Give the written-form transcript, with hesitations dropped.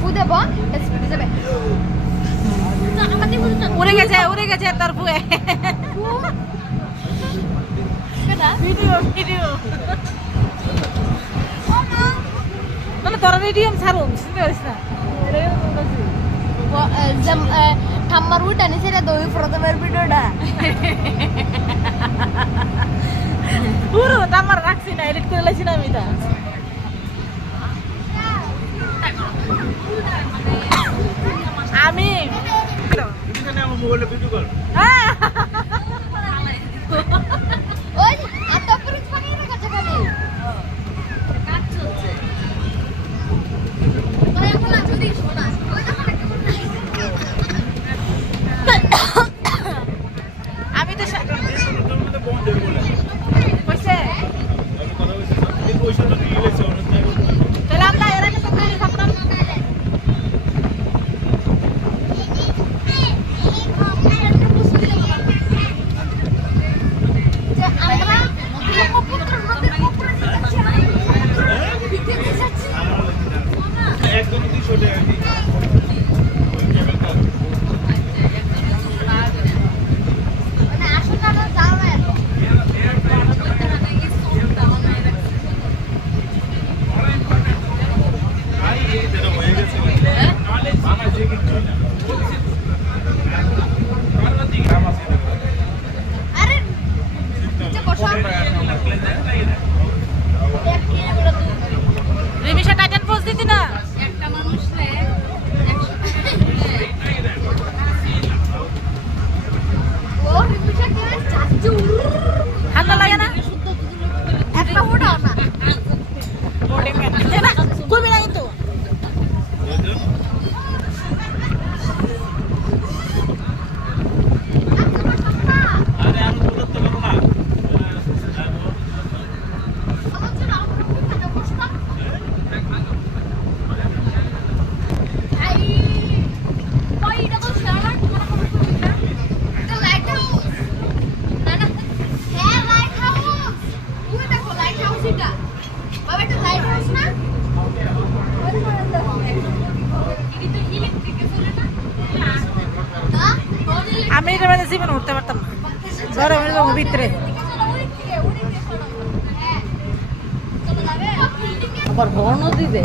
ফু দেব স্পিডে যাবে উড়ে গেছে তোর ফুয়ে ভিডিও মানে তোর রেডিয়াম ছাড়ুন শুনতে পারিস না ঠাম্মার উঠা নিচে রে দই প্রথমের ভিডিওটা পুরো আমার রাখছি না এডিট করে লাইছি না আমি তা আমি আমার মোবাইলে ভিডিও কল ওই এত পুরো ফাঁকি রেখেছে খালি কাজ চলছে ওই এখন আছে দিস না ওই দেখো আমি তো তোর মধ্যে বন্ধ হয়ে বলে কইছে আমি কথা বলছি এই পয়সাটা দিয়ে গেছে অনেক জায়গায় তাহলে আমরা এর আগে তো খালি থাকতাম একদম 200 টাকা কি রিমিশা টাইটান পোজ দিতি না একটা মানুষ রে ও রিমিশা কে চাচু ঠান্ডা লাগে না একটা ফোটাও না কইবি না কিন্তু আরে আমি বলতে পারবো না আমি এটা মানে জীবন উঠতে পারতাম না ঘরে ভিতরে আবার হর্নও দিবে